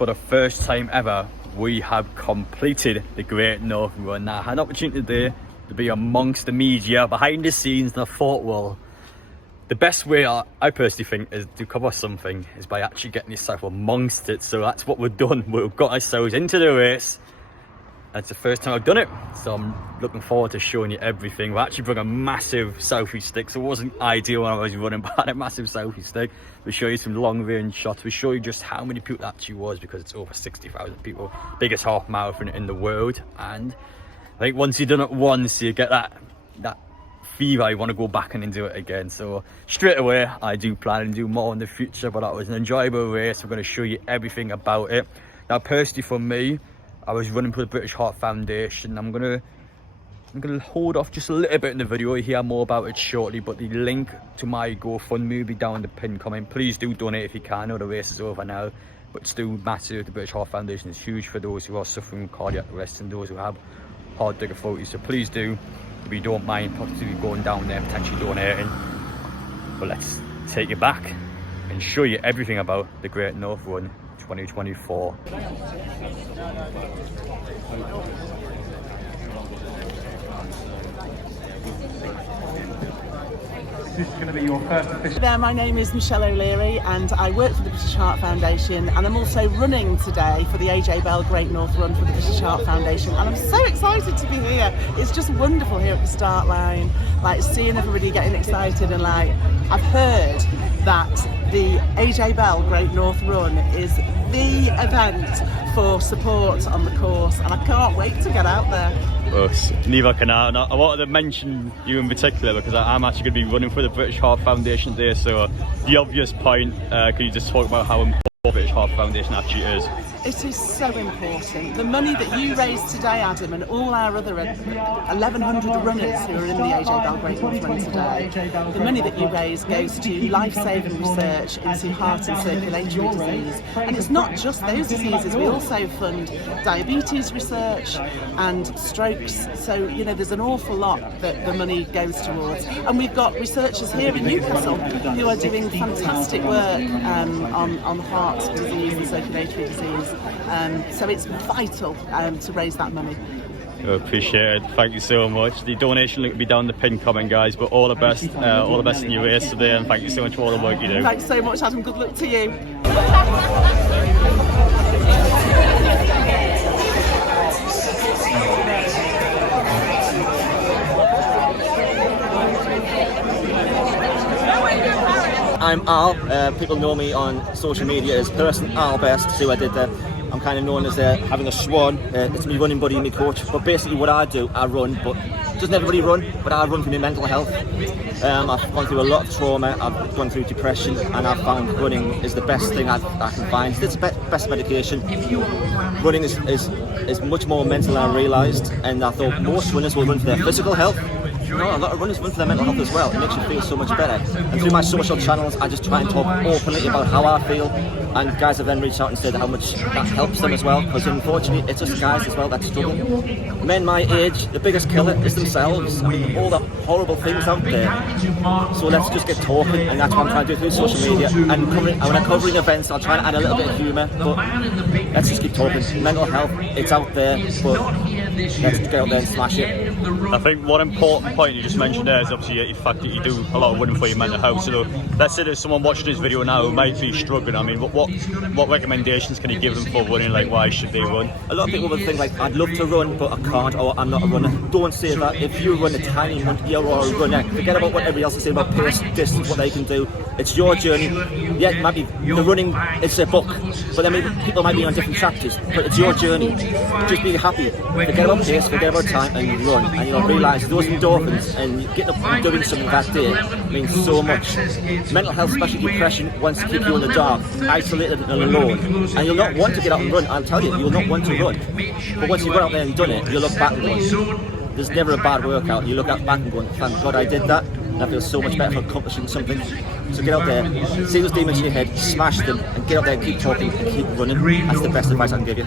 For the first time ever, we have completed the Great North Run. Now, I had an opportunity today to be amongst the media behind the scenes, and I thought, well, the best way I personally think is to cover something is by actually getting yourself amongst it. So that's what we've done. We've got ourselves into the race. It's the first time I've done it, so I'm looking forward to showing you everything. We actually brought a massive selfie stick, so it wasn't ideal when I was running, but I had a massive selfie stick. We'll show you some long range shots. We'll show you just how many people it actually was, because it's over 60,000 people. Biggest half marathon in the world. And I think once you've done it once, you get that fever, you want to go back and do it again. So straight away, I do plan to do more in the future, but that was an enjoyable race. I'm going to show you everything about it. Now, personally for me, I was running for the British Heart Foundation. I'm gonna hold off just a little bit in the video. You'll hear more about it shortly, but the link to my GoFundMe will be down in the pinned comment. Please do donate if you can. I know the race is over now, but still massive. The British Heart Foundation is huge for those who are suffering cardiac arrest and those who have heart difficulties. So please do, if you don't mind, possibly going down there, potentially donating. But let's take you back and show you everything about the Great North Run 2024. This is going to be your first official. There, my name is Michelle O'Leary and I work for the British Heart Foundation, and I'm also running today for the AJ Bell Great North Run for the British Heart Foundation, and I'm so excited to be here. It's just wonderful here at the start line, like seeing everybody getting excited, and like I've heard that the AJ Bell Great North Run is the event for support on the course, and I can't wait to get out there. Neither can I. And I wanted to mention you in particular because I'm actually going to be running for the British Heart Foundation today. So the obvious point, could you just talk about how important the British Heart Foundation actually is? It is so important. The money that you raise today, Adam, and all our other 1,100 runners who are in the AJ Bell Great North Run today, the money that you raise goes to life-saving research into heart and circulatory disease. And it's not just those diseases, we also fund diabetes research and strokes. So, you know, there's an awful lot that the money goes towards. And we've got researchers here in Newcastle who are doing fantastic work on heart disease and circulatory disease. So it's vital to raise that money. I appreciate it. Thank you so much. The donation link will be down in the pinned comment, guys. But all the best in your race today, and thank you so much for all the work you do. Thanks so much, Adam. Good luck to you. I'm Al. People know me on social media as Person Al Best. So I did I'm kind of known as having a swan. It's my running buddy and my coach. But basically what I do, I run, but doesn't everybody run? But I run for my mental health. I've gone through a lot of trauma, I've gone through depression, and I've found running is the best thing I can find. It's the best medication. Running is much more mental than I realised, and I thought most runners will run for their physical health. No, a lot of runners run for their mental health as well. It makes you feel so much better. And through my social channels, I just try and talk openly about how I feel. And guys have then reached out and said how much that helps them as well. Because unfortunately, it's just guys as well that struggle. Men my age, the biggest killer is themselves. I mean, all the horrible things out there. So let's just get talking, and that's what I'm trying to do through social media. And when I'm covering events, I'll try and add a little bit of humour. But let's just keep talking. Mental health, it's out there, but let's get out there and smash it. I think one important point you just mentioned there is obviously the fact that you do a lot of running for your mental health. So let's say there's someone watching this video now who might be struggling. I mean, what recommendations can you give them for running? Like, why should they run? A lot of people will think like, I'd love to run, but I can't, or I'm not a runner. Don't say that. If you run a tiny amount, you're a runner. Forget about what everybody else is saying about pace, distance, what they can do. It's your journey. Yeah, it might be the running, it's a book, but then people might be on different chapters, but it's your journey. Just be happy. Forget about pace, forget about time, and run. And you'll realise those endorphins and getting up and doing something that day means so much. Mental health, especially depression, wants to keep you in the dark, isolated and alone. And you'll not want to get out and run, I'll tell you, you'll not want to run. But once you've got out there and done it, you'll look back and go, there's never a bad workout. You look back and go, thank God I did that. And I feel so much better for accomplishing something. So get out there, see those demons in your head, smash them, and get out there and keep talking and keep running. That's the best advice I can give you.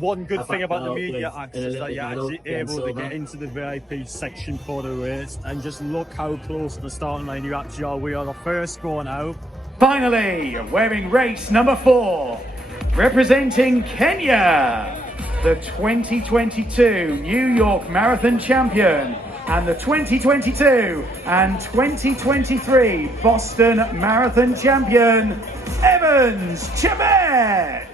One good thing about the media access is that you're actually able to get into the VIP section for the race, and just look how close to the starting line you actually are. We are the first one out. Finally, wearing race number 4, representing Kenya, the 2022 New York Marathon champion and the 2022 and 2023 Boston Marathon champion, Evans Chebet.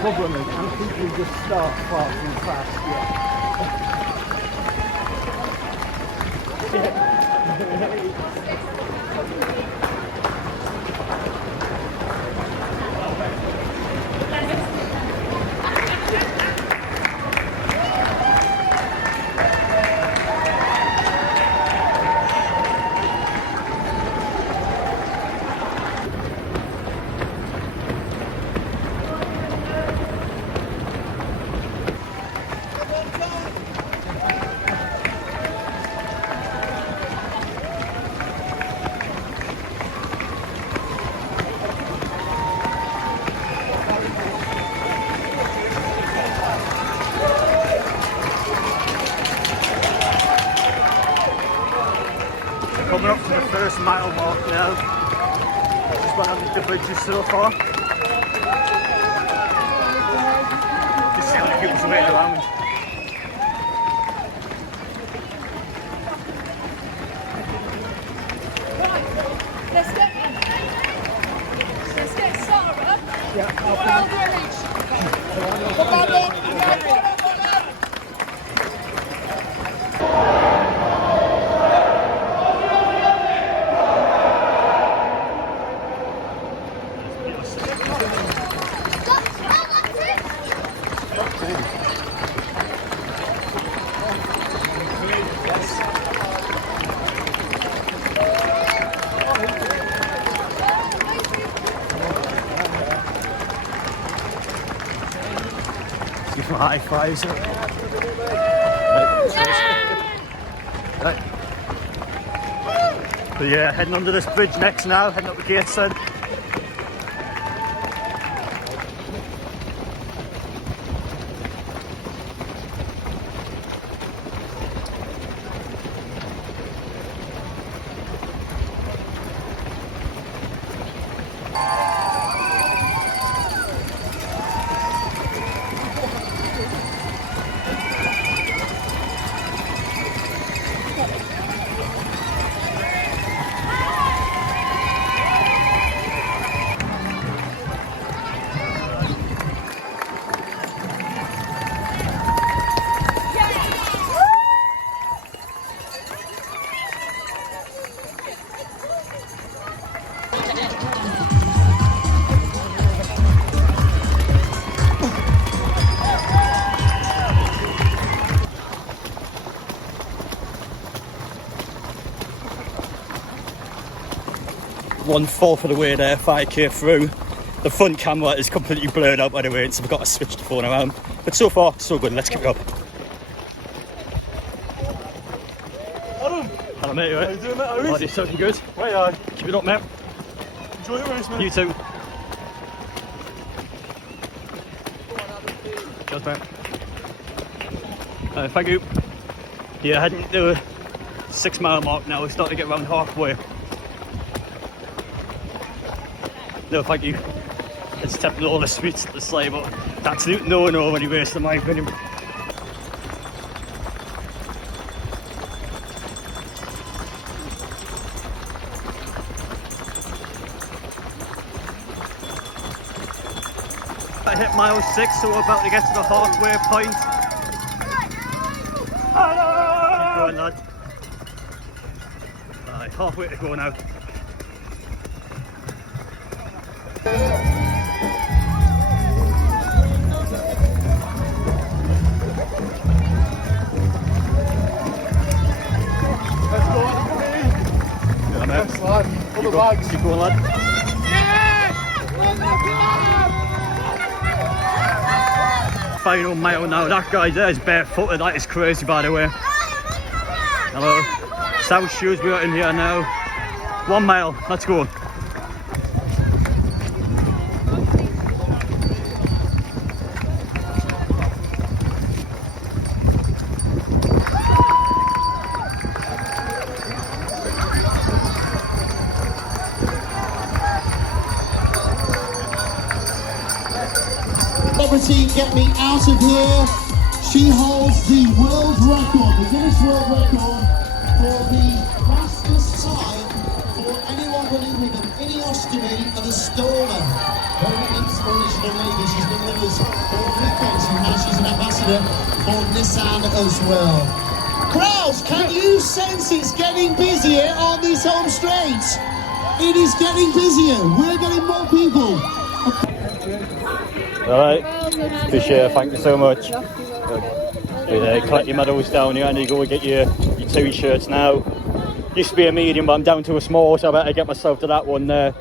Problem is, I think we just start far too fast. Coming up to the first mile mark now. Just went on the bridges so far. Just seeing how people's way around. Let's get Sarah. Give some high fives. Right. But yeah, heading under this bridge next now, heading up the Gateshead. One fourth of the way there, 5k through. The front camera is completely blurred out by the way, so I've got to switch the phone around. But so far, so good. Let's keep it up. Hello mate, you right? How you doing mate? How are you? Totally good. Right on. Keep it up mate. Enjoy the race, mate. You too. Cheers mate. Thank you. Yeah, heading to the 6 mile mark now. We're starting to get around halfway. No, thank you. It's tapping all the sweets at the sleigh, but it's absolute no when he races, in my opinion. I hit mile 6, so we're about to get to the halfway point. Keep going, lad. Right, halfway to go now. Keep going, lad. Final mile now. That guy there is barefooted. That is crazy, by the way. Hello. South shoes, we are in here now. 1 mile. Let's go. Get me out of here. She holds the world record, the Guinness World Record, for the fastest time for anyone running with an ileostomy of a Stormer. Very inspirational lady. She's been with us for decades and now she's an ambassador for Nissan as well. Crowds, can you sense it's getting busier on these home straight? It is getting busier. We're getting more people. Alright, appreciate it, thank you so much. Collect your medals down here and you go and get your 2 shirts now. Used to be a medium, but I'm down to a small, so I better get myself to that one there.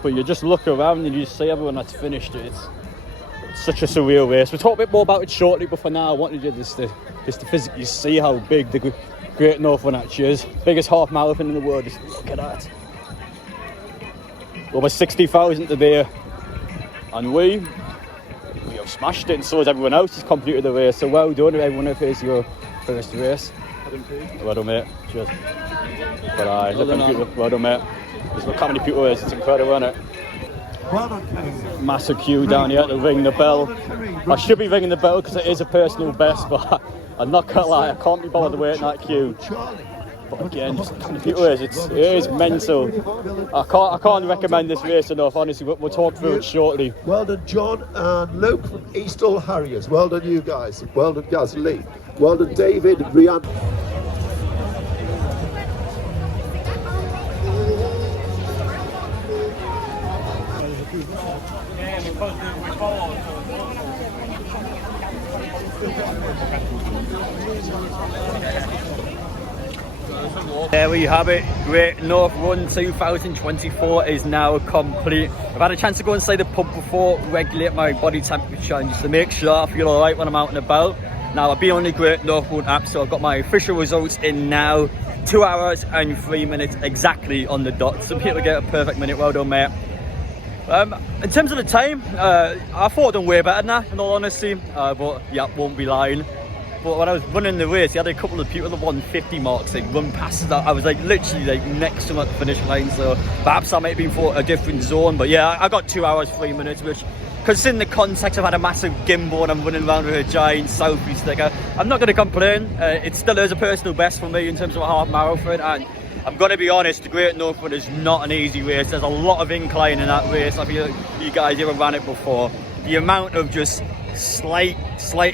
But you just look around and you see everyone that's finished it. It's such a surreal race. We'll talk a bit more about it shortly, but for now I wanted you just to physically see how big the Great Northern actually is. Biggest half marathon in the world, just look at that. Over 60,000 today. And we have smashed it, and so has everyone else who's completed the race. So well done, everyone who faced your first race. Well done, mate. Cheers. But well done, mate. Look how many people there is. It's incredible, isn't it? Massive queue down here to ring the bell. I should be ringing the bell because it is a personal best, but I'm not gonna lie, I can't be bothered waiting that queue. But again, just how many people there is. It is mental. I can't recommend this race enough, honestly. We'll talk through it shortly. Well done, John and Luke from Eastall Harriers. Well done, you guys. Well done, Gaz Lee. Well done, David, Rian. There we have it. Great North Run 2024 is now complete. I've had a chance to go inside the pub before, regulate my body temperature and just to make sure I feel alright when I'm out and about. Now I've been on the Great North Run app, so I've got my official results in now. 2 hours and 3 minutes exactly on the dot. Some people get a perfect minute. Well done, mate. In terms of the time, I thought I'd done way better than that, in all honesty. But yeah, won't be lying. But when I was running the race, you had a couple of people at the 150 marks, like run past that. I was like literally like next to them at the finish line, so perhaps I might be for a different zone. But yeah, I got 2 hours 3 minutes, which, considering the context, I've had a massive gimbal and I'm running around with a giant selfie sticker. I'm not going to complain. It still is a personal best for me in terms of a half marathon, and I'm going to be honest, the Great North Run is not an easy race. There's a lot of incline in that race. I feel like you guys ever ran it before. The amount of just slight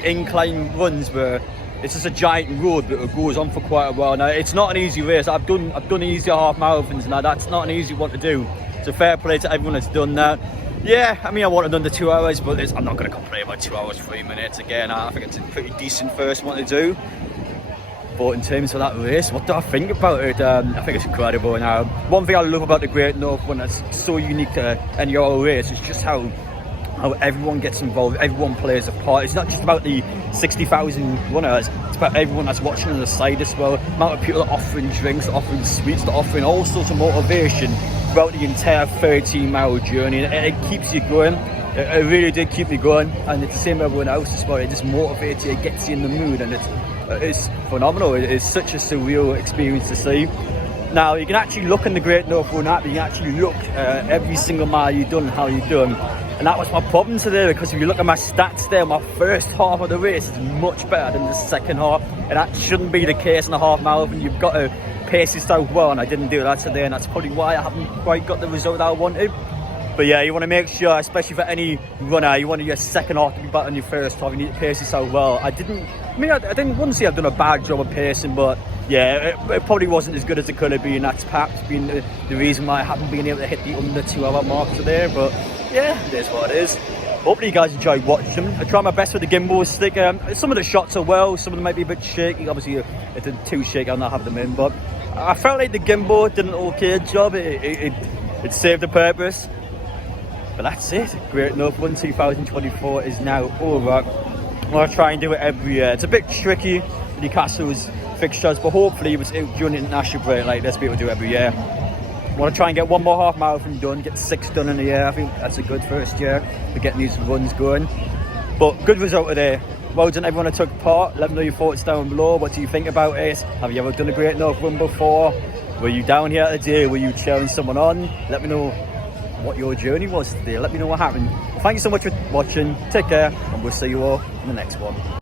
incline runs where it's just a giant road, but it goes on for quite a while. Now it's not an easy race. I've done easier half marathons now. That's not an easy one to do. So fair play to everyone that's done that. Yeah, I mean, I wanted under 2 hours, but I'm not going to complain about 2 hours 3 minutes. Again, I think it's a pretty decent first one to do. But in terms of that race, what do I think about it? I think it's incredible. Now, one thing I love about the Great North Run that's so unique to any other race is just how everyone gets involved, everyone plays a part. It's not just about the 60,000 runners, it's about everyone that's watching on the side as well. The amount of people that are offering drinks, that are offering sweets, that are offering all sorts of motivation throughout the entire 13-mile journey. It keeps you going. It really did keep me going, and it's the same with everyone else as well. It just motivates you, it gets you in the mood, and it's phenomenal. It's such a surreal experience to see. Now you can actually look in the Great North Run app, you can actually look every single mile you've done and how you've done. And that was my problem today, because if you look at my stats there, my first half of the race is much better than the second half. And that shouldn't be the case in a half marathon. You've got to pace yourself well, and I didn't do that today, and that's probably why I haven't quite got the result that I wanted. But yeah, you want to make sure, especially for any runner, you want your second half to be better than your first half. You need to pace yourself well. I wouldn't say I've done a bad job of pacing, but yeah, it probably wasn't as good as it could have been. That's perhaps been the reason why I haven't been able to hit the under 2 hour mark today. But yeah, it is what it is. Hopefully you guys enjoyed watching. I try my best with the gimbal stick. Some of the shots are well, some of them might be a bit shaky. Obviously, if they're too shaky, I'll not have them in. But I felt like the gimbal did an okay job. It served the purpose. But that's it. Great North Run 2024 is now over. I'm going to try and do it every year. It's a bit tricky with Newcastle's fixtures, but hopefully during the international break like this, be able to do it every year. I want to try and get one more half marathon done, get 6 done in a year. I think that's a good first year for getting these runs going. But good result today. Well done everyone that took part. Let me know your thoughts down below. What do you think about it? Have you ever done a Great North Run before? Were you down here today? Were you cheering someone on? Let me know what your journey was today. Let me know what happened. Well, thank you so much for watching. Take care, and we'll see you all in the next one.